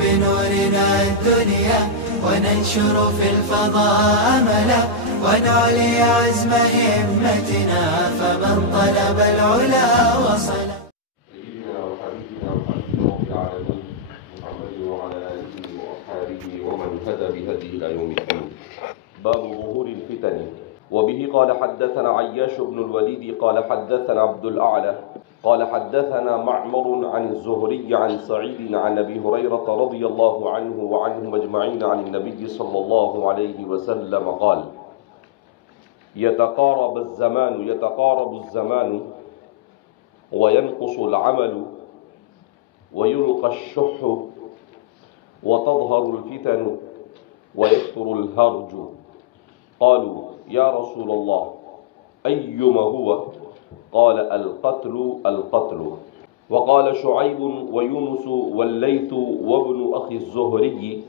بنورنا الدنيا وننشر في الفضاء أملا ونعلي عزم همتنا فمن طلب العلا وصل. سيدنا وحبيبنا وحبيب رب العالمين محمد وعلى آله وأصحابه ومن هدى بهديه إلى يوم الدين. باب ظهور الفتن. وبه قال حدثنا عياش بن الوليد قال حدثنا عبد الأعلى قال حدثنا معمر عن الزهري عن سعيد عن أبي هريرة رضي الله عنه وعنهم أجمعين عن النبي صلى الله عليه وسلم قال: يتقارب الزمان وينقص العمل ويلقى الشح وتظهر الفتن ويكثر الهرج. قالوا: يا رسول الله أيما هو؟ قال: القتل. وقال شعيب ويونس والليث وابن أخي الزهري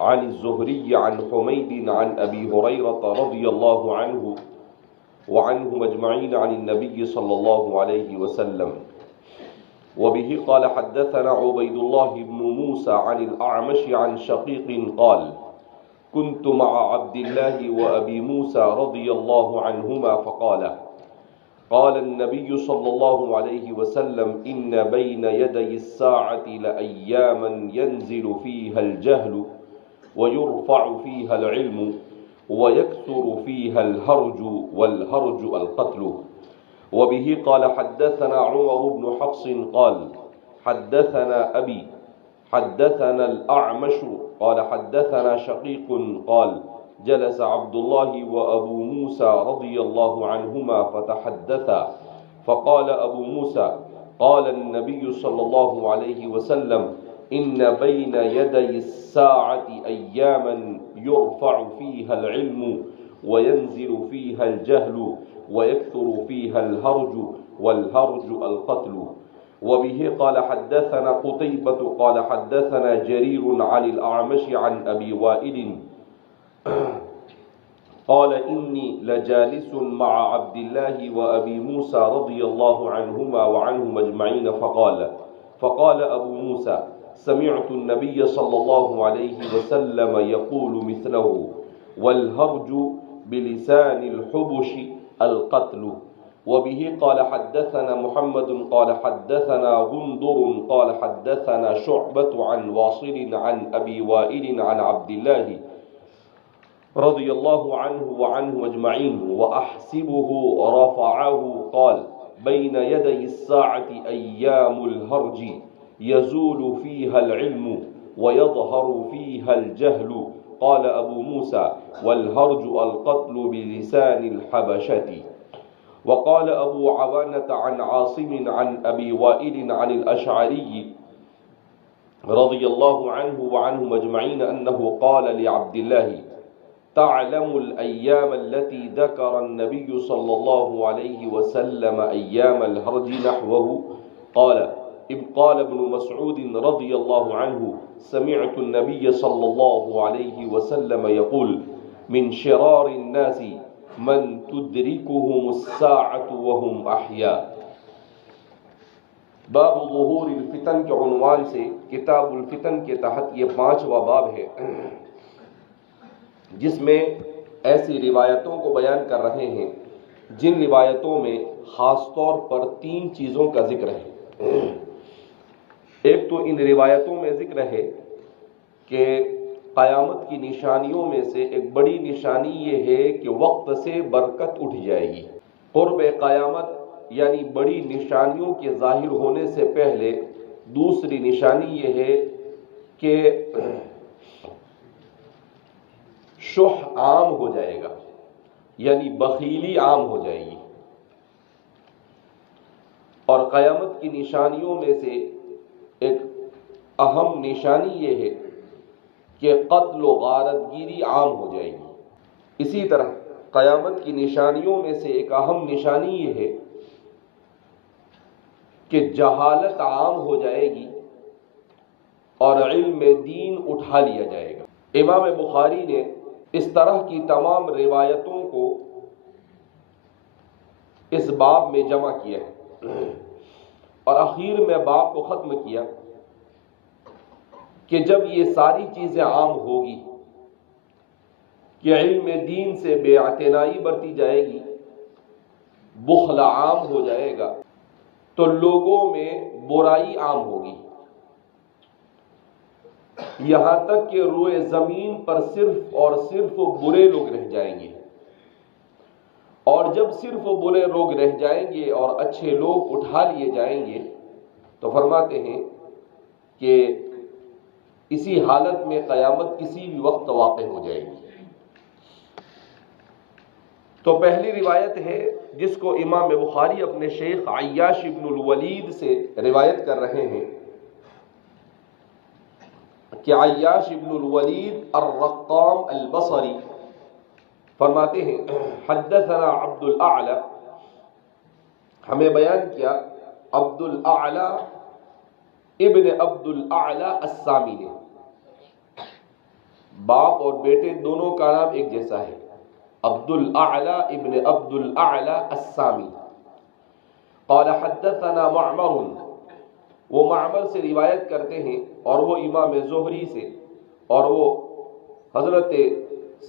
عن الزهري عن حميد عن أبي هريرة رضي الله عنه وعنهم أجمعين عن النبي صلى الله عليه وسلم. وبه قال حدثنا عبيد الله بن موسى عن الأعمش عن شقيق قال: كنت مع عبد الله وأبي موسى رضي الله عنهما فقال: قال النبي صلى الله عليه وسلم: إن بين يدي الساعة لأياما ينزل فيها الجهل ويرفع فيها العلم ويكثر فيها الهرج والهرج القتل. وبه قال حدثنا عمر بن حفص قال حدثنا أبي حدثنا الأعمش قال حدثنا شقيق قال: جلس عبد الله وأبو موسى رضي الله عنهما فتحدثا فقال أبو موسى: قال النبي صلى الله عليه وسلم: إن بين يدي الساعة أياما يرفع فيها العلم وينزل فيها الجهل ويكثر فيها الهرج والهرج القتل. وبه قال حدثنا قتيبة قال حدثنا جرير عن الأعمش عن أبي وائل قال: إني لجالس مع عبد الله وأبي موسى رضي الله عنهما وعنهم أجمعين فقال أبو موسى: سمعت النبي صلى الله عليه وسلم يقول مثله: والهرج بلسان الحبش القتل. وبه قال حدثنا محمد قال حدثنا غندر قال حدثنا شعبة عن واصل عن أبي وائل عن عبد الله رضي الله عنه وعنه أجمعين وأحسبه رفعه قال: بين يدي الساعة أيام الهرج يزول فيها العلم ويظهر فيها الجهل. قال أبو موسى: والهرج القتل بلسان الحبشة. وقال أبو عوانة عن عاصم عن أبي وائل عن الأشعري رضي الله عنه وعنهم أجمعين أنه قال لعبد الله: تعلم الأيام التي ذكر النبي صلى الله عليه وسلم أيام الهرج نحوه؟ قال ابن مسعود رضي الله عنه: سمعت النبي صلى الله عليه وسلم يقول: من شرار الناس من تدركهم الساعة وهم أحياء. باب ظہور الفتن کے عنوان سے کتاب الفتن کے تحت یہ 5واں باب ہے، جس میں ایسی روایتوں کو بیان کر رہے ہیں جن روایتوں میں خاص طور پر 3 چیزوں کا ذکر ہے۔ ایک تو ان روایتوں میں ذکر ہے کہ قیامت کی نشانیوں میں سے ایک بڑی نشانی یہ ہے کہ وقت سے برکت اٹھ جائے گی۔ قرب قیامت یعنی بڑی نشانیوں کے ظاہر ہونے سے پہلے دوسری نشانی یہ ہے کہ شح عام ہو جائے گا، یعنی بخیلی عام ہو جائے گی۔ اور قیامت کی نشانیوں میں سے ایک اہم نشانی یہ ہے کہ قتل و غارت گیری عام ہو جائے گی۔ اسی طرح قیامت کی نشانیوں میں سے ایک اہم نشانی یہ ہے کہ جہالت عام ہو جائے گی اور علم دین اٹھا لیا جائے گا۔ امام بخاری نے اس طرح کی تمام روایتوں کو اس باب میں جمع کیا ہے اور اخیر میں باب کو ختم کیا کہ جب یہ ساری چیزیں عام ہوگی کہ علم دین سے بے اعتنائی برتی جائے گی، بخل عام ہو جائے گا، تو لوگوں میں برائی عام ہوگی، یہاں تک کہ روئے زمین پر صرف اور صرف برے لوگ رہ جائیں گے۔ اور جب صرف برے لوگ رہ جائیں گے اور اچھے لوگ اٹھا لیے جائیں گے، تو فرماتے ہیں کہ اسی حالت میں قیامت کسی بھی وقت واقع ہو جائے گی۔ تو پہلی روایت ہے جس کو امام بخاری اپنے شیخ عیاش ابن الولید سے روایت کر رہے ہیں کہ عیاش ابن الولید الرقام البصری فرماتے ہیں حدثنا عبد الاعلی، ہمیں بیان کیا عبد الاعلی ابن عبد الاعلی السامی نے، باپ اور بیٹے دونوں کا نام ایک جیسا ہے، عبد الاعلی ابن عبد الاعلی السامی۔ قال حدثنا معمر، وہ معمر سے روایت کرتے ہیں اور وہ امام زہری سے، اور وہ حضرت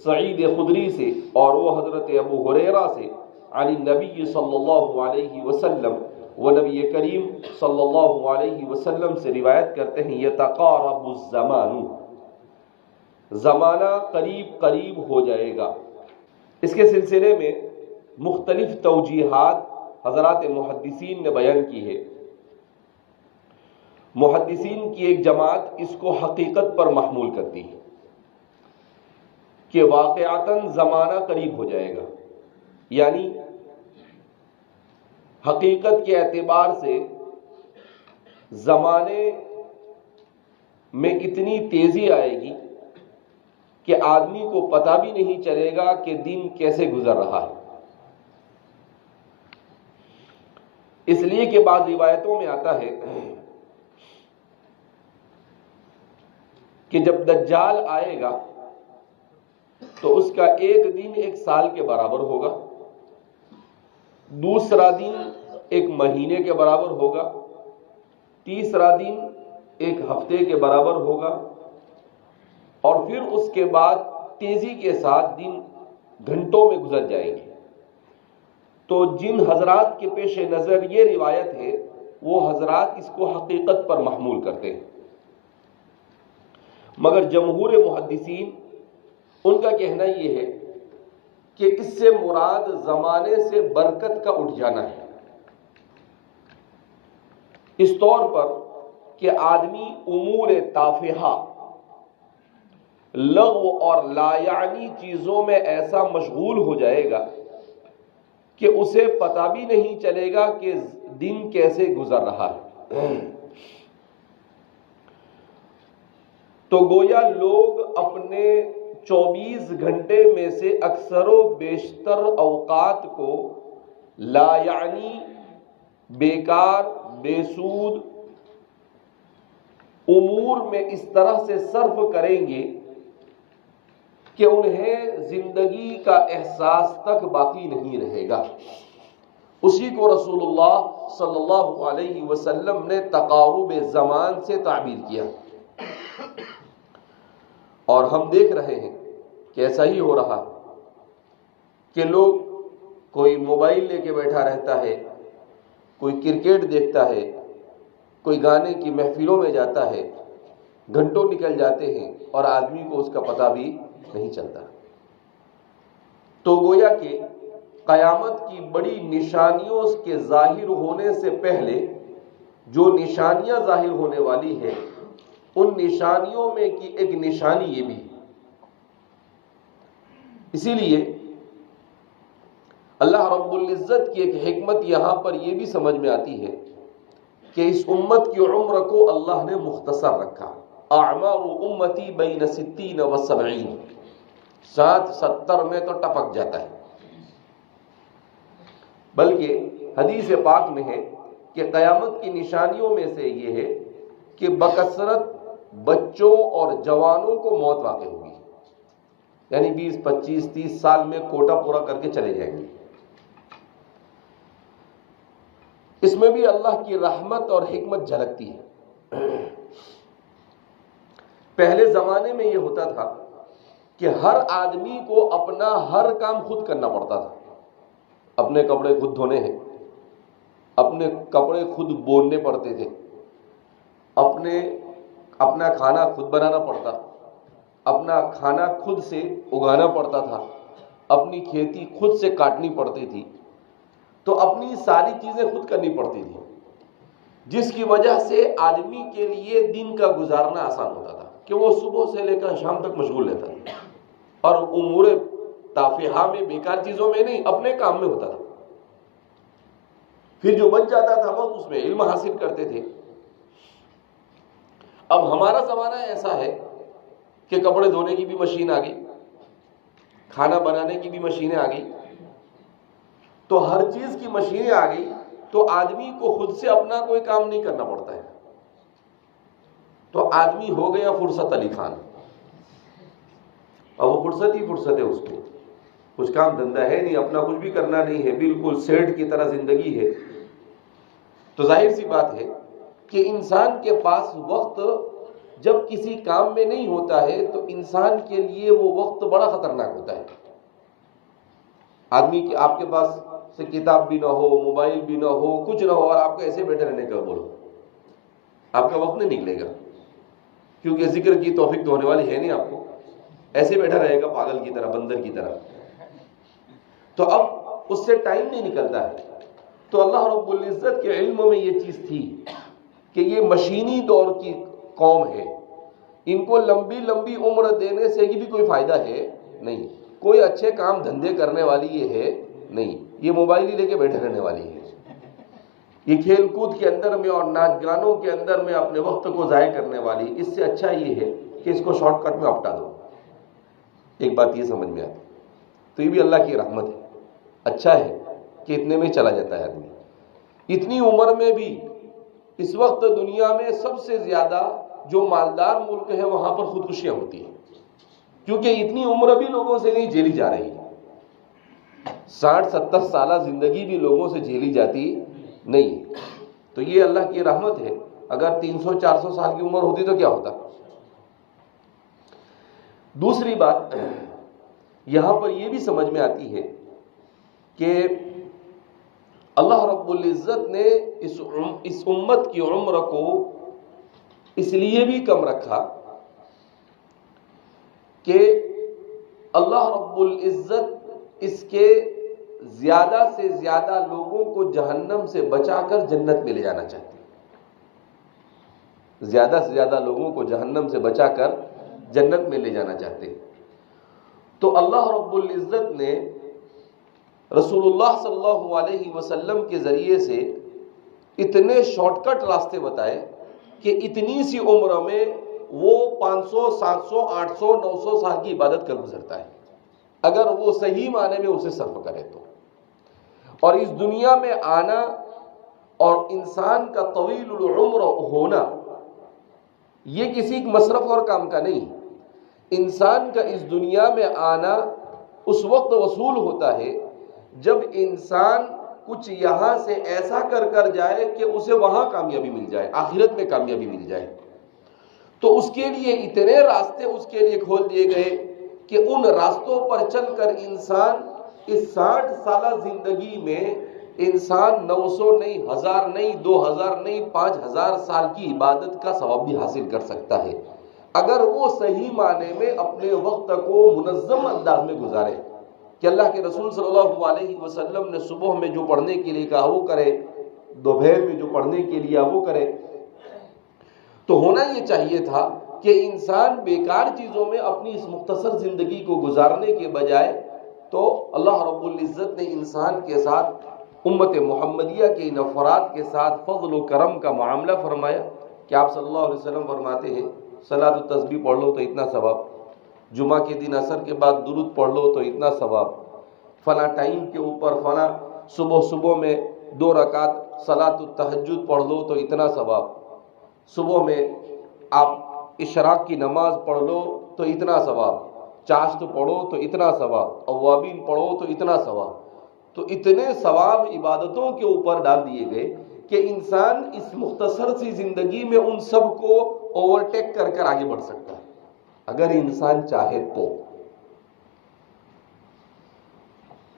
سعید خدری سے، اور وہ حضرت ابو ہریرہ سے، عن النبی صلی اللہ علیہ وسلم، وہ نبی کریم صلی اللہ علیہ وسلم سے روایت کرتے ہیں یتقارب الزمان، زمانہ قریب قریب ہو جائے گا۔ اس کے سلسلے میں مختلف توجیحات حضرات محدثین نے بیان کی ہے۔ محدثین کی ایک جماعت اس کو حقیقت پر محمول کرتی ہے کہ واقعتاً زمانہ قریب ہو جائے گا، یعنی حقیقت کے اعتبار سے زمانے میں اتنی تیزی آئے گی کہ آدمی کو پتہ بھی نہیں چلے گا کہ دن کیسے گزر رہا ہے۔ اس لیے کہ بعض روایتوں میں آتا ہے کہ جب دجال آئے گا تو اس کا ایک دن ایک سال کے برابر ہوگا، دوسرا دن ایک مہینے کے برابر ہوگا، تیسرا دن ایک ہفتے کے برابر ہوگا، اور پھر اس کے بعد تیزی کے ساتھ دن گھنٹوں میں گزر جائیں گے۔ تو جن حضرات کے پیش نظر یہ روایت ہے وہ حضرات اس کو حقیقت پر محمول کرتے ہیں، مگر جمہور محدثین ان کا کہنا یہ ہے کہ اس سے مراد زمانے سے برکت کا اٹھ جانا ہے، اس طور پر کہ آدمی امور تافہہ، لغو اور لا یعنی چیزوں میں ایسا مشغول ہو جائے گا کہ اسے پتہ بھی نہیں چلے گا کہ دن کیسے گزر رہا ہے۔ تو گویا لوگ اپنے 24 گھنٹے میں سے اکثر و بیشتر اوقات کو لا یعنی، بیکار، بے سود امور میں اس طرح سے صرف کریں گے کہ انہیں زندگی کا احساس تک باقی نہیں رہے گا۔ اسی کو رسول اللہ صلی اللہ علیہ وسلم نے تقارب زمان سے تعبیر کیا، اور ہم دیکھ رہے ہیں کہ ایسا ہی ہو رہا کہ لوگ، کوئی موبائل لے کے بیٹھا رہتا ہے، کوئی کرکٹ دیکھتا ہے، کوئی گانے کی محفلوں میں جاتا ہے، گھنٹوں نکل جاتے ہیں اور آدمی کو اس کا پتہ بھی نہیں چلتا۔ تو گویا کہ قیامت کی بڑی نشانیوں کے ظاہر ہونے سے پہلے جو نشانیاں ظاہر ہونے والی ہیں، ان نشانیوں میں کی ایک نشانی یہ بھی ہے۔ اسی لیے اللہ رب العزت کی ایک حکمت یہاں پر یہ بھی سمجھ میں آتی ہے کہ اس امت کی عمر کو اللہ نے مختصر رکھا۔ اعمار امتی بین 60 و 70، 60-70 میں تو ٹپک جاتا ہے، بلکہ حدیث پاک میں ہے کہ قیامت کی نشانیوں میں سے یہ ہے کہ بکثرت بچوں اور جوانوں کو موت واقع ہوگی، یعنی 20, 25, 30 سال میں کوٹا پورا کر کے چلے جائیں گے۔ اس میں بھی اللہ کی رحمت اور حکمت جھلکتی ہے۔ پہلے زمانے میں یہ ہوتا تھا کہ ہر آدمی کو اپنا ہر کام خود کرنا پڑتا تھا. اپنے کپڑے خود دھونے ہیں، اپنے کپڑے خود بوننے پڑتے تھے، اپنا کھانا خود بنانا پڑتا، اپنا کھانا خود سے اگانا پڑتا تھا، اپنی کھیتی خود سے کاٹنی پڑتی تھی. تو اپنی ساری چیزیں خود کرنی پڑتی تھی، جس کی وجہ سے آدمی کے لیے دن کا گزارنا آسان ہوتا تھا کہ وہ صبح سے لے کر شام تک مشغول رہتا تھا اور امور تافہہ میں، بیکار چیزوں میں نہیں، اپنے کام میں ہوتا تھا. پھر جو بچ جاتا تھا وقت اس میں علم حاصل کرتے تھے. اب ہمارا زمانہ ایسا ہے کہ کپڑے دھونے کی بھی مشین آ گئی، کھانا بنانے کی بھی مشینیں آ گئی، تو ہر چیز کی مشینیں آ گئی، تو آدمی کو خود سے اپنا کوئی کام نہیں کرنا پڑتا ہے. تو آدمی ہو گیا فرصت علی خان. اب وہ فرصت ہی فرصت ہے، اس کو کچھ کام دھندا ہے نہیں، اپنا کچھ بھی کرنا نہیں ہے، بالکل سیٹ کی طرح زندگی ہے. تو ظاہر سی بات ہے کہ انسان کے پاس وقت جب کسی کام میں نہیں ہوتا ہے تو انسان کے لیے وہ وقت بڑا خطرناک ہوتا ہے. آدمی آپ کے پاس سے کتاب بھی نہ ہو، موبائل بھی نہ ہو، کچھ نہ ہو، اور آپ کو ایسے بیٹھے رہنے کا بولو، آپ کا وقت نہیں نکلے گا، کیونکہ ذکر کی توفیق تو ہونے والی ہے نہیں. آپ کو ایسے بیٹھا رہے گا پاگل کی طرح، بندر کی طرح، تو اب اس سے ٹائم نہیں نکلتا ہے. تو اللہ رب العزت کے علم میں یہ چیز تھی کہ یہ مشینی دور کی قوم ہے، ان کو لمبی لمبی عمر دینے سے بھی کوئی فائدہ ہے نہیں، کوئی اچھے کام دھندے کرنے والی یہ ہے نہیں، یہ موبائل ہی لے کے بیٹھے رہنے والی ہے. یہ کھیل کود کے اندر میں اور ناچ گانوں کے اندر میں اپنے وقت کو ضائع کرنے والی. اس سے اچھا یہ ہے کہ اس کو شارٹ کٹ میں اپٹا دو. ایک بات یہ سمجھ میں آتی، تو یہ بھی اللہ کی رحمت ہے. اچھا ہے کہ اتنے میں چلا جاتا ہے آدمی. اتنی عمر میں بھی اس وقت دنیا میں سب سے زیادہ جو مالدار ملک ہے وہاں پر خودکشیاں ہوتی ہیں، کیونکہ اتنی عمر بھی لوگوں سے نہیں جھیلی جا رہی. 60-70 سالہ زندگی بھی لوگوں سے جھیلی جاتی نہیں. تو یہ اللہ کی رحمت ہے. اگر 300-400 سال کی عمر ہوتی تو کیا ہوتا. دوسری بات یہاں پر یہ بھی سمجھ میں آتی ہے کہ اللہ رب العزت نے اس امت کی عمر کو اس لیے بھی کم رکھا کہ اللہ رب العزت اس کے زیادہ سے زیادہ لوگوں کو جہنم سے بچا کر جنت میں لے جانا چاہتے ہیں. زیادہ سے زیادہ لوگوں کو جہنم سے بچا کر جنت میں لے جانا چاہتے ہیں. تو اللہ رب العزت نے رسول اللہ صلی اللہ علیہ وسلم کے ذریعے سے اتنے شارٹ کٹ راستے بتائے کہ اتنی سی عمر میں وہ 500, 700, 800, 900 سال کی عبادت کر گزرتا ہے اگر وہ صحیح معنی میں اسے صرف کرے تو. اور اس دنیا میں آنا اور انسان کا طویل العمر ہونا یہ کسی مصرف اور کام کا نہیں. انسان کا اس دنیا میں آنا اس وقت وصول ہوتا ہے جب انسان کچھ یہاں سے ایسا کر کر جائے کہ اسے وہاں کامیابی مل جائے، آخرت میں کامیابی مل جائے. تو اس کے لیے اتنے راستے اس کے لیے کھول دیے گئے کہ ان راستوں پر چل کر انسان اس 60 سالہ زندگی میں انسان 900 نہیں، 1000 نہیں، 2000 نہیں، 5000 سال کی عبادت کا ثواب بھی حاصل کر سکتا ہے اگر وہ صحیح معنی میں اپنے وقت کو منظم انداز میں گزارے. کہ اللہ کے رسول صلی اللہ علیہ وسلم نے صبح میں جو پڑھنے کے لیے کہا وہ کرے، دوپہر میں جو پڑھنے کے لیے وہ کرے. تو ہونا یہ چاہیے تھا کہ انسان بیکار چیزوں میں اپنی اس مختصر زندگی کو گزارنے کے بجائے تو اللہ رب العزت نے انسان کے ساتھ، امت محمدیہ کے ان افراد کے ساتھ فضل و کرم کا معاملہ فرمایا کہ آپ صلی اللہ علیہ وسلم فرماتے ہیں صلاۃ التسبیح پڑھ لو تو اتنا ثواب، جمعہ کے دن عصر کے بعد درود پڑھ لو تو اتنا ثواب، فلاں ٹائم کے اوپر فلاں صبح میں 2 رکعت صلاۃ التہجد پڑھ لو تو اتنا ثواب، صبح میں آپ اشراق کی نماز پڑھ لو تو اتنا ثواب، چاشت پڑھو تو اتنا ثواب، اوابین پڑھو تو اتنا ثواب. تو اتنے ثواب عبادتوں کے اوپر ڈال دیے گئے کہ انسان اس مختصر سی زندگی میں ان سب کو اوورٹیک کر کر آگے بڑھ سکتا ہے. اگر انسان چاہے تو.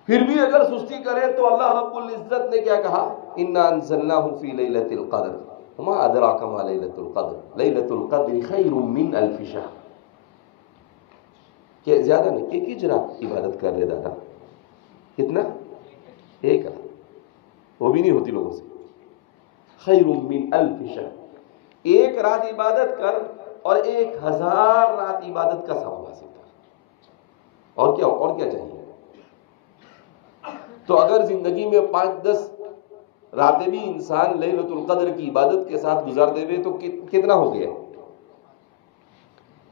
پھر بھی اگر سستی کرے تو اللہ رب العزت نے کیا کہا؟ انا انزلناہ فی لیلۃ القدر وما ادراک ما لیلۃ القدر لیلۃ القدر خیر من الف شہر. کہ زیادہ نہیں، ایک ہی رات عبادت کر لے دادا. کتنا؟ ایک رات، وہ بھی نہیں ہوتی لوگوں سے. خیر من الف شہر، ایک رات عبادت کر اور 1000 رات عبادت کا ثواب حاصل کر. اور کیا چاہیے؟ تو اگر زندگی میں 5-10 راتیں بھی انسان لیلۃ القدر کی عبادت کے ساتھ گزار دے وے تو کتنا ہو گیا؟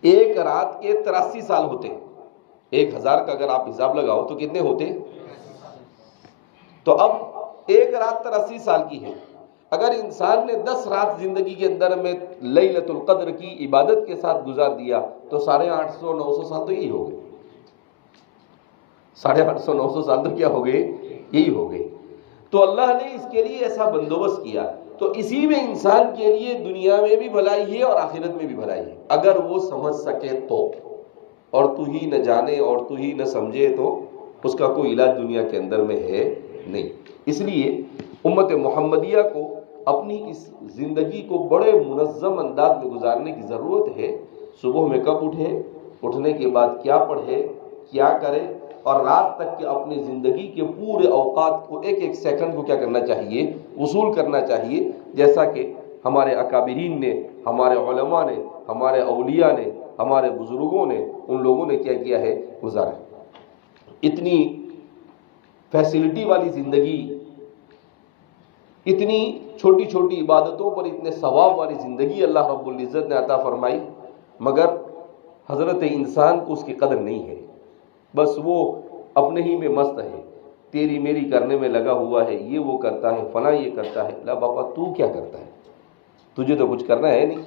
ایک رات کے 83 سال ہوتے. 1000 کا اگر آپ حساب لگاؤ تو کتنے ہوتے؟ تو اب ایک رات 83 سال کی ہے. اگر انسان نے 10 رات زندگی کے اندر میں لیلۃ القدر کی عبادت کے ساتھ گزار دیا تو 850-900 سال تو یہی ہو گئے. 850-900 سال تو کیا ہو گئے؟ یہی ہو گئے. تو اللہ نے اس کے لیے ایسا بندوبست کیا. تو اسی میں انسان کے لیے دنیا میں بھی بھلائی ہے اور آخرت میں بھی بھلائی ہے اگر وہ سمجھ سکے تو. اور تو ہی نہ جانے اور تو ہی نہ سمجھے تو اس کا کوئی علاج دنیا کے اندر میں ہے نہیں. اس لیے امت محمدیہ کو اپنی اس زندگی کو بڑے منظم انداز میں گزارنے کی ضرورت ہے. صبح میں کب اٹھے، اٹھنے کے بعد کیا پڑھے، کیا کرے، اور رات تک کے اپنی زندگی کے پورے اوقات کو ایک ایک سیکنڈ کو کیا کرنا چاہیے؟ وصول کرنا چاہیے. جیسا کہ ہمارے اکابرین نے، ہمارے علماء نے، ہمارے اولیاء نے، ہمارے بزرگوں نے، ان لوگوں نے کیا کیا ہے؟ گزارا. اتنی فیسلٹی والی زندگی، اتنی چھوٹی چھوٹی عبادتوں پر اتنے ثواب والی زندگی اللہ رب العزت نے عطا فرمائی، مگر حضرت انسان کو اس کی قدر نہیں ہے. بس وہ اپنے ہی میں مست ہے، تیری میری کرنے میں لگا ہوا ہے. یہ وہ کرتا ہے، فلاں یہ کرتا ہے. لا بابا، تو کیا کرتا ہے؟ تجھے تو کچھ کرنا ہے نہیں.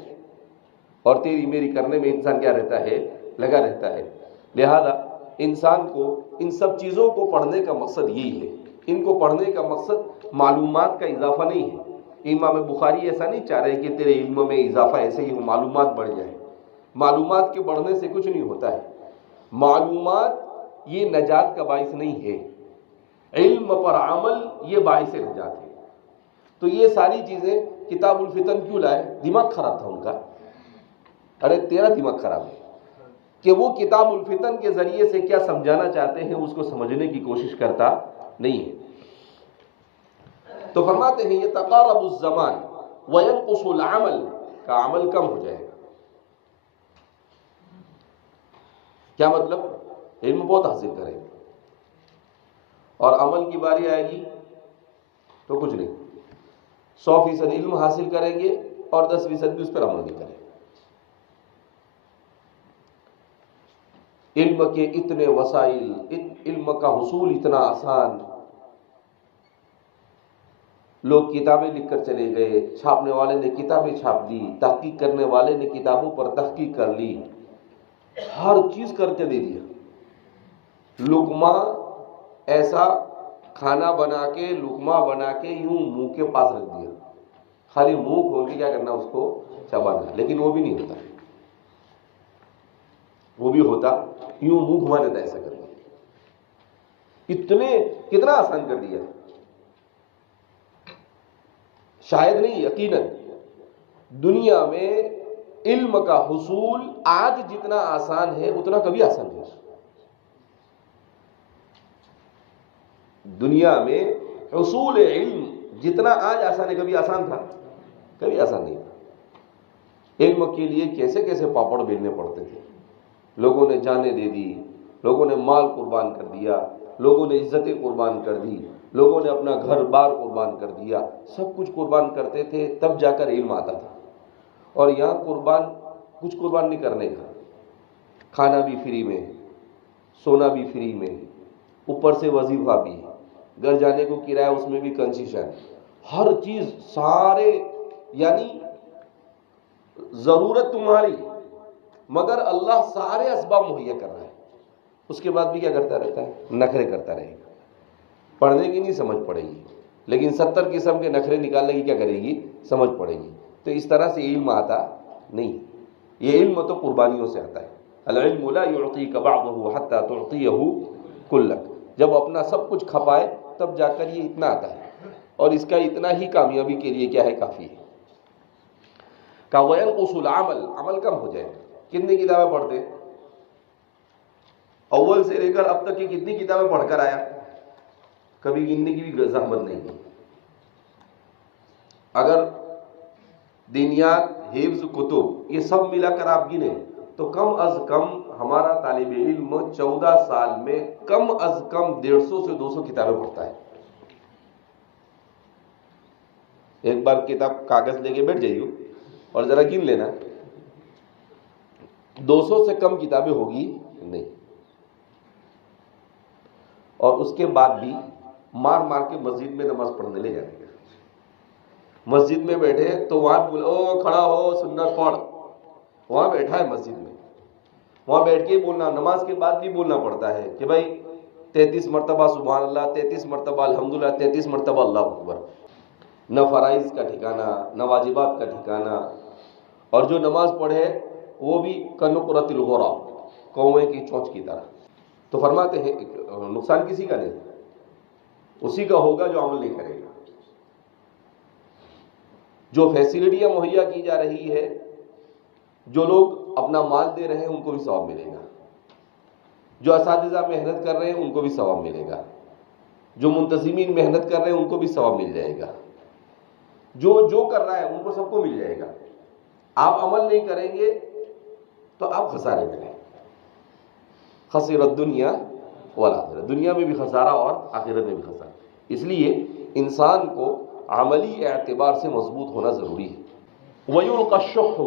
اور تیری میری کرنے میں انسان کیا رہتا ہے؟ لگا رہتا ہے. لہذا انسان کو ان سب چیزوں کو پڑھنے کا مقصد یہی ہے. ان کو پڑھنے کا مقصد معلومات کا اضافہ نہیں ہے. امام بخاری ایسا نہیں چاہ رہے کہ تیرے علم میں اضافہ ایسے ہی معلومات بڑھ جائے. معلومات کے بڑھنے سے کچھ نہیں ہوتا ہے. معلومات یہ نجات کا باعث نہیں ہے. علم پر عمل یہ باعث نجات ہے. تو یہ ساری چیزیں کتاب الفتن کیوں لائے؟ دماغ خراب تھا ان کا. ارے تیرا دماغ خراب ہے کہ وہ کتاب الفتن کے ذریعے سے کیا سمجھانا چاہتے ہیں اس کو سمجھنے کی کوشش کرتا نہیں ہے. تو فرماتے ہیں یتقارب الزمان وینقص العمل، کا عمل کم ہو جائے گا. کیا مطلب؟ علم بہت حاصل کریں گے اور عمل کی باری آئے گی تو کچھ نہیں. 100% علم حاصل کریں گے اور 10% بھی اس پر عمل نہیں کریں گے. علم کے اتنے وسائل، علم کا حصول اتنا آسان. لوگ کتابیں لکھ کر چلے گئے، چھاپنے والے نے کتابیں چھاپ دی، تحقیق کرنے والے نے کتابوں پر تحقیق کر لی، ہر چیز کر کے دے دیا. لقمہ ایسا کھانا بنا کے، لقمہ بنا کے یوں منہ کے پاس رکھ دیا، خالی منہ کھول کے کیا کرنا؟ اس کو چبانا. لیکن وہ بھی نہیں ہوتا. وہ بھی ہوتا یوں منہ گھما دیتا، ایسا کر دیا. کتنا آسان کر دیا. شاید نہیں، یقیناً دنیا میں علم کا حصول آج جتنا آسان ہے اتنا کبھی آسان نہیں. دنیا میں حصول علم جتنا آج آسان ہے کبھی آسان تھا؟ کبھی آسان نہیں تھا. علم کے لیے کیسے کیسے پاپڑ بیلنے پڑتے تھے. لوگوں نے جانیں دے دی، لوگوں نے مال قربان کر دیا، لوگوں نے عزتیں قربان کر دی، لوگوں نے اپنا گھر بار قربان کر دیا. سب کچھ قربان کرتے تھے تب جا کر علم آتا تھا. اور یہاں کچھ قربان نہیں کرنے کا. کھانا بھی فری میں، سونا بھی فری میں، اوپر سے وظیفہ بھی، گھر جانے کو کرایہ اس میں بھی کنسیشن، ہر چیز سارے، یعنی ضرورت تمہاری مگر اللہ سارے اسباب مہیا کر رہا ہے. اس کے بعد بھی کیا کرتا رہتا ہے؟ نخرے کرتا رہے گا. پڑھنے کی نہیں سمجھ پڑے گی، لیکن 70 قسم کے نخرے نکالنے کی کیا کرے گی؟ سمجھ پڑے گی. تو اس طرح سے علم آتا نہیں. یہ علم تو قربانیوں سے آتا ہے. العلم لا يعطيك بعضه حتى تعطيه كلك. جب اپنا سب کچھ کھپائے تب جا کر یہ اتنا آتا ہے، اور اس کا اتنا ہی کامیابی کے لیے کیا ہے، کافی ہے. کہ وَيَنْقُصُ الْعَمَلِ، عمل کم ہو جائے. کتنی کتابیں پڑھتے ہیں؟ اول سے لے کر اب تک کی کتنی کتابیں پڑھ کر آیا؟ کبھی گننے کی بھی زحمت نہیں کی. اگر دینیات، حفظ، کتب یہ سب ملا کر آپ گنے تو کم از کم ہمارا طالب علم 14 سال میں کم از کم 150 سے 200 کتابیں پڑھتا ہے. ایک بار کتاب کاغذ لے کے بیٹھ جائیے اور ذرا گن لینا، 200 سے کم کتابیں ہوگی نہیں. اور اس کے بعد بھی مار مار کے مسجد میں نماز پڑھنے لے جانے گا. مسجد میں بیٹھے تو وہاں او کھڑا ہو سنت پڑھ، وہاں بیٹھا ہے مسجد میں، وہاں بیٹھ کے بولنا، نماز کے بعد بھی بولنا پڑتا ہے کہ بھائی 33 مرتبہ سبحان اللہ، 33 مرتبہ الحمدللہ، 33 مرتبہ اللہ اکبر. نہ فرائض کا ٹھکانہ، نہ واجبات کا ٹھکانہ. اور جو نماز پڑھے وہ بھی کنقرۃ الغراب، کوے کی چونچ کی طرح. تو فرماتے ہیں نقصان کسی کا نہیں، اسی کا ہوگا جو عمل نہیں کرے گا. جو فیسلٹیاں مہیا کی جا رہی ہے، جو لوگ اپنا مال دے رہے ہیں ان کو بھی ثواب ملے گا، جو اساتذہ محنت کر رہے ہیں ان کو بھی ثواب ملے گا، جو منتظمین محنت کر رہے ہیں ان کو بھی ثواب مل جائے گا، جو کر رہا ہے ان کو سب کو مل جائے گا. آپ عمل نہیں کریں گے تو آپ خسارے میں رہیں. خسر الدنیا والآخرہ، دنیا میں بھی خسارہ اور آخرت میں بھی خسارہ. اس لیے انسان کو عملی اعتبار سے مضبوط ہونا ضروری ہے. وَيُلْقَى الشُّحُّ،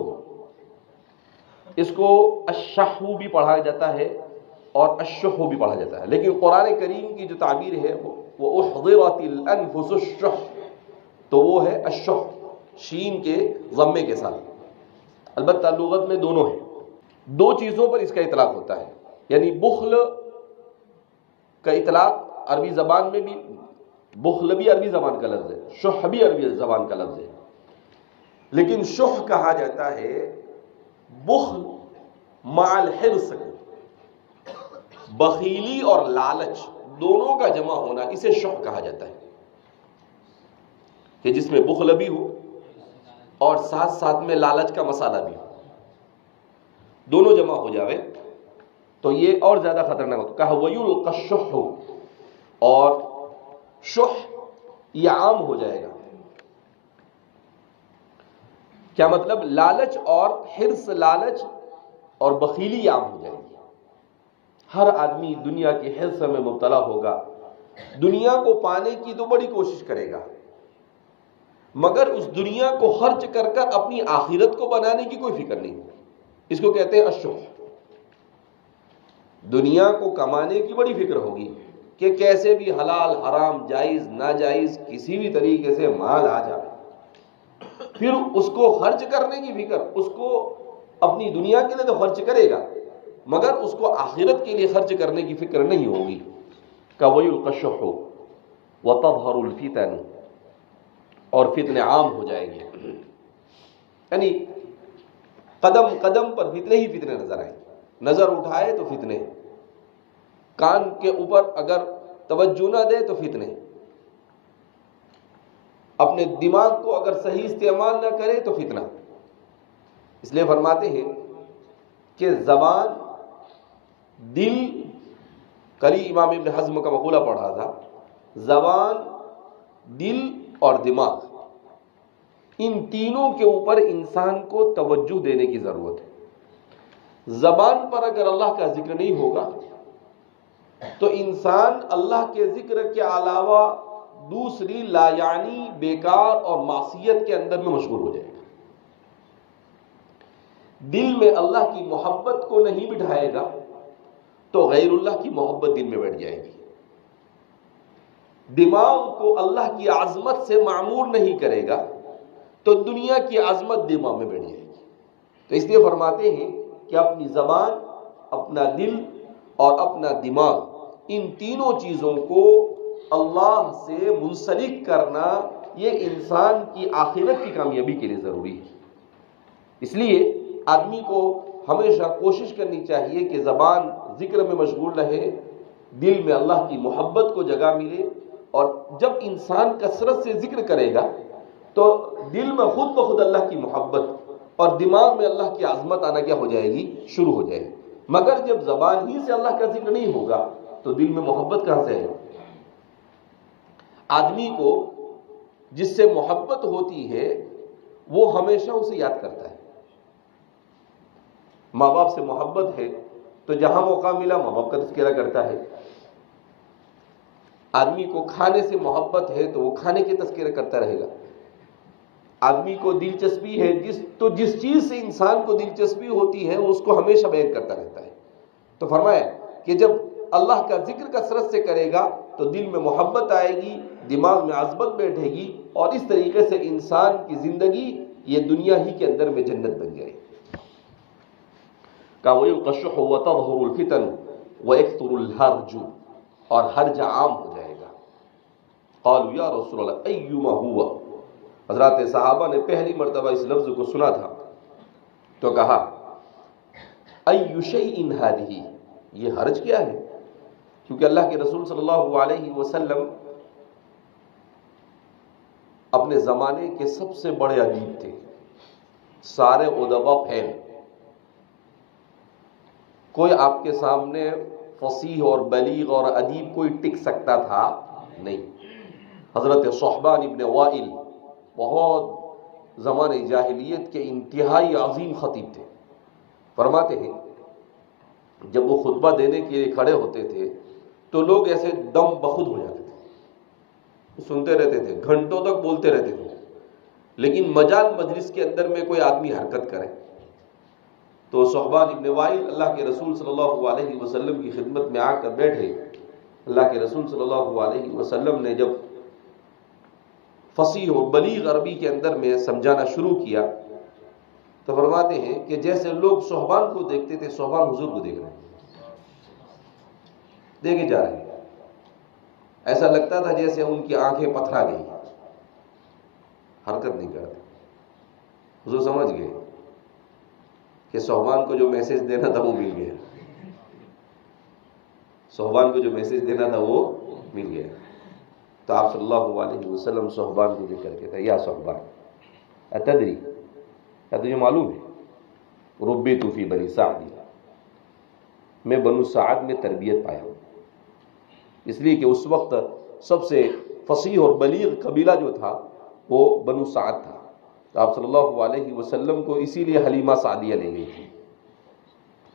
اس کو الشح بھی پڑھا جاتا ہے اور الشح بھی پڑھا جاتا ہے، لیکن قرآن کریم کی جو تعبیر ہے وہ احضرت الانفس الشح، تو وہ ہے الشح، شین کے ضمے کے ساتھ. البتہ لغت میں دونوں ہیں، دو چیزوں پر اس کا اطلاق ہوتا ہے. یعنی بخل کا اطلاق عربی زبان میں بھی، بخل بھی عربی زبان کا لفظ ہے، شح بھی عربی زبان کا لفظ ہے. لیکن شح کہا جاتا ہے بخل مع الحرص، بخیلی اور لالچ دونوں کا جمع ہونا، اسے شح کہا جاتا ہے. کہ جس میں بخل بھی ہو اور ساتھ ساتھ میں لالچ کا مسالہ بھی ہو، دونوں جمع ہو جاوے تو یہ اور زیادہ خطرناک ہوتا. کہا وَيُلْقَى الشُّحُّ، اور شح یہ عام ہو جائے گا. کیا مطلب؟ لالچ اور حرص، لالچ اور بخیلی عام ہو جائے گی. ہر آدمی دنیا کے حرص میں مبتلا ہوگا، دنیا کو پانے کی تو بڑی کوشش کرے گا، مگر اس دنیا کو خرچ کر کر اپنی آخرت کو بنانے کی کوئی فکر نہیں. اس کو کہتے ہیں الشح. دنیا کو کمانے کی بڑی فکر ہوگی کہ کیسے بھی حلال حرام جائز ناجائز کسی بھی طریقے سے مال آ جائے. پھر اس کو خرچ کرنے کی فکر، اس کو اپنی دنیا کے لیے تو خرچ کرے گا مگر اس کو آخرت کے لیے خرچ کرنے کی فکر نہیں ہوگی. وَيُلْقَى الشُّحُّ وَتَظْهَرُ الْفِتَنُ، اور فتنے عام ہو جائیں گے. یعنی قدم قدم پر فتنے ہی فتنے نظر آئیں. نظر اٹھائے تو فتنے، کان کے اوپر اگر توجہ نہ دے تو فتنے، اپنے دماغ کو اگر صحیح استعمال نہ کرے تو فتنہ. اس لیے فرماتے ہیں کہ زبان، دل، کل ہی امام ابن حزم کا مقولہ پڑھا تھا، زبان، دل اور دماغ، ان تینوں کے اوپر انسان کو توجہ دینے کی ضرورت ہے. زبان پر اگر اللہ کا ذکر نہیں ہوگا تو انسان اللہ کے ذکر کے علاوہ دوسری لا یعنی بیکار اور معصیت کے اندر میں مشغول ہو جائے گا. دل میں اللہ کی محبت کو نہیں بٹھائے گا تو غیر اللہ کی محبت دل میں بیٹھ جائے گی. دماغ کو اللہ کی عظمت سے معمور نہیں کرے گا تو دنیا کی عظمت دماغ میں بیٹھ جائے گی. تو اس لیے فرماتے ہیں کہ اپنی زبان، اپنا دل اور اپنا دماغ، ان تینوں چیزوں کو اللہ سے منسلک کرنا یہ انسان کی آخرت کی کامیابی کے لیے ضروری ہے. اس لیے آدمی کو ہمیشہ کوشش کرنی چاہیے کہ زبان ذکر میں مشغول رہے، دل میں اللہ کی محبت کو جگہ ملے، اور جب انسان کثرت سے ذکر کرے گا تو دل میں خود بخود اللہ کی محبت اور دماغ میں اللہ کی عظمت آنا کیا ہو جائے گی؟ شروع ہو جائے گی۔ مگر جب زبان ہی سے اللہ کا ذکر نہیں ہوگا تو دل میں محبت کہاں سے آئے گی؟ آدمی کو جس سے محبت ہوتی ہے وہ ہمیشہ اسے یاد کرتا ہے۔ ماں باپ سے محبت ہے تو جہاں موقع ملا ماں باپ کا تذکرہ کرتا ہے۔ آدمی کو کھانے سے محبت ہے تو وہ کھانے کے تذکرہ کرتا رہے گا۔ آدمی کو دلچسپی ہے جس چیز سے انسان کو دلچسپی ہوتی ہے وہ اس کو ہمیشہ بیان کرتا رہتا ہے۔ تو فرمایا کہ جب اللہ کا ذکر کثرت سے کرے گا تو دل میں محبت آئے گی، دماغ میں عظمت بیٹھے گی، اور اس طریقے سے انسان کی زندگی یہ دنیا ہی کے اندر میں جنت بن جائے گی۔ وَيُلْقَى الشُّحُّ وَتَظْهُرُ الْفِتَنُ وَيَكْثُرُ الْهَرْجُ، اور حرج عام ہو جائے گا۔ قالوا یا رسول اللہ ایما ہوا، حضرات صحابہ نے پہلی مرتبہ اس لفظ کو سنا تھا تو کہا ای شیء ھذہ، یہ حرج کیا ہے؟ کیونکہ اللہ کے رسول صلی اللہ علیہ وسلم اپنے زمانے کے سب سے بڑے ادیب تھے، سارے ادبا فیل، کوئی آپ کے سامنے فصیح اور بلیغ اور ادیب کوئی ٹک سکتا تھا نہیں۔ حضرت صحبان ابن وائل بہت زمانے جاہلیت کے انتہائی عظیم خطیب تھے۔ فرماتے ہیں جب وہ خطبہ دینے کے لیے کھڑے ہوتے تھے تو لوگ ایسے دم بخود ہو جاتے تھے، سنتے رہتے تھے، گھنٹوں تک بولتے رہتے تھے، لیکن مجال مجلس کے اندر میں کوئی آدمی حرکت کرے تو صحبان ابن وائل اللہ کے رسول صلی اللہ علیہ وسلم کی خدمت میں آ کر بیٹھے۔ اللہ کے رسول صلی اللہ علیہ وسلم نے جب فصیح و بلیغ عربی کے اندر میں سمجھانا شروع کیا تو فرماتے ہیں کہ جیسے لوگ صحبان کو دیکھتے تھے، صحبان حضور کو دیکھ رہے ہیں، دیکھے جا رہے ہیں، ایسا لگتا تھا جیسے ان کی آنکھیں پتھرا گئی، حرکت نہیں کرتے۔ حضور سمجھ گئے کہ صحبان کو جو میسج دینا تھا وہ مل گیا، صحبان کو جو میسج دینا تھا وہ مل گیا۔ تو آپ صلی اللہ علیہ وسلم صحبان کو ذکر کہتا ہے، یا صحبان اتدری، کیا تجھے معلوم ہے ربیت فی بنی سعد، میں بنو سعد میں تربیت پایا ہوں، اس لیے کہ اس وقت سب سے فصیح اور بلیغ قبیلہ جو تھا وہ بنو سعد تھا۔ تو آپ صلی اللہ علیہ وسلم کو اسی لیے حلیمہ سعدیہ لے گئی تھی،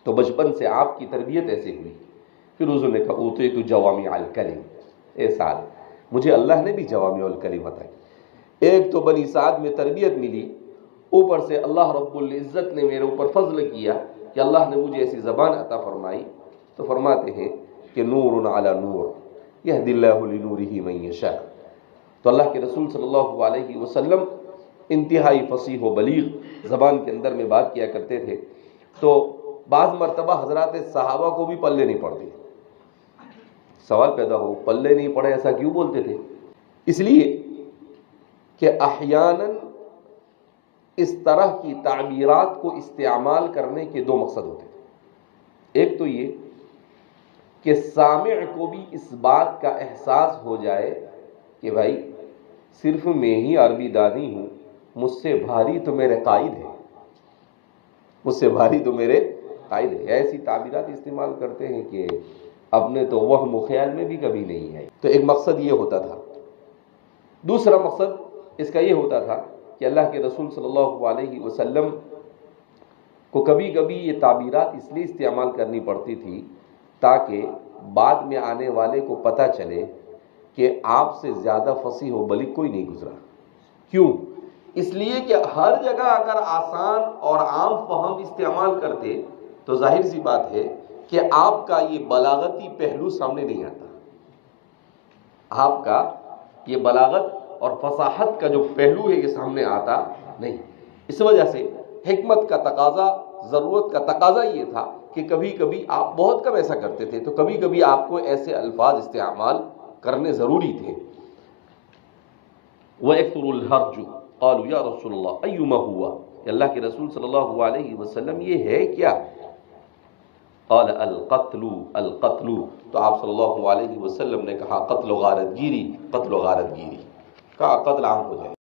تو بچپن سے آپ کی تربیت ایسے ہوئی۔ پھر حضور نے کہا اوتیت جوامع الکلم، اے سعد مجھے اللہ نے بھی جوامع الکلم بتائی۔ ایک تو بنی سعد میں تربیت ملی، اوپر سے اللہ رب العزت نے میرے اوپر فضل کیا کہ اللہ نے مجھے ایسی زبان عطا فرمائی۔ تو فرماتے ہیں کہ نور علی نور یہدی اللہ لنورہ من یشاء۔ تو اللہ کے رسول صلی اللہ علیہ وسلم انتہائی فصیح و بلیغ زبان کے اندر میں بات کیا کرتے تھے، تو بعض مرتبہ حضرات صحابہ کو بھی پلے نہیں پڑتے۔ سوال پیدا ہو پلے نہیں پڑے ایسا کیوں بولتے تھے؟ اس لیے کہ احیاناً اس طرح کی تعبیرات کو استعمال کرنے کے دو مقصد ہوتے تھے۔ ایک تو یہ کہ سامع کو بھی اس بات کا احساس ہو جائے کہ بھائی صرف میں ہی عربی دانی ہوں، مجھ سے بھاری تو میرے قائد ہے، مجھ سے بھاری تو میرے قائد ہے۔ ایسی تعبیرات استعمال کرتے ہیں کہ اپنے تو وہم و خیال میں بھی کبھی نہیں ہے۔ تو ایک مقصد یہ ہوتا تھا۔ دوسرا مقصد اس کا یہ ہوتا تھا کہ اللہ کے رسول صلی اللہ علیہ وسلم کو کبھی کبھی یہ تعبیرات اس لیے استعمال کرنی پڑتی تھی تاکہ بعد میں آنے والے کو پتہ چلے کہ آپ سے زیادہ فصیح و بلیغ کوئی نہیں گزرا۔ کیوں؟ اس لیے کہ ہر جگہ اگر آسان اور عام فہم استعمال کرتے تو ظاہر سی بات ہے کہ آپ کا یہ بلاغتی پہلو سامنے نہیں آتا، آپ کا یہ بلاغت اور فصاحت کا جو پہلو ہے یہ سامنے آتا نہیں۔ اس وجہ سے حکمت کا تقاضا، ضرورت کا تقاضا یہ تھا کہ کبھی کبھی آپ بہت کم ایسا کرتے تھے تو کبھی کبھی آپ کو ایسے الفاظ استعمال کرنے ضروری تھے۔ وَيَكْثُرُ الْهَرْجُ قَالُوا يَا رَسُولَ اللَّهِ أَيُّمَا هُوَ، کہ اللہ کے رسول صلی اللہ علیہ وسلم یہ ہے کیا؟ قال القتل القتل، تو آپ صلی اللہ علیہ وسلم نے کہا قتل و غارت گیری، قتل و غارت گیری، کہا قتل عام ہو جائے۔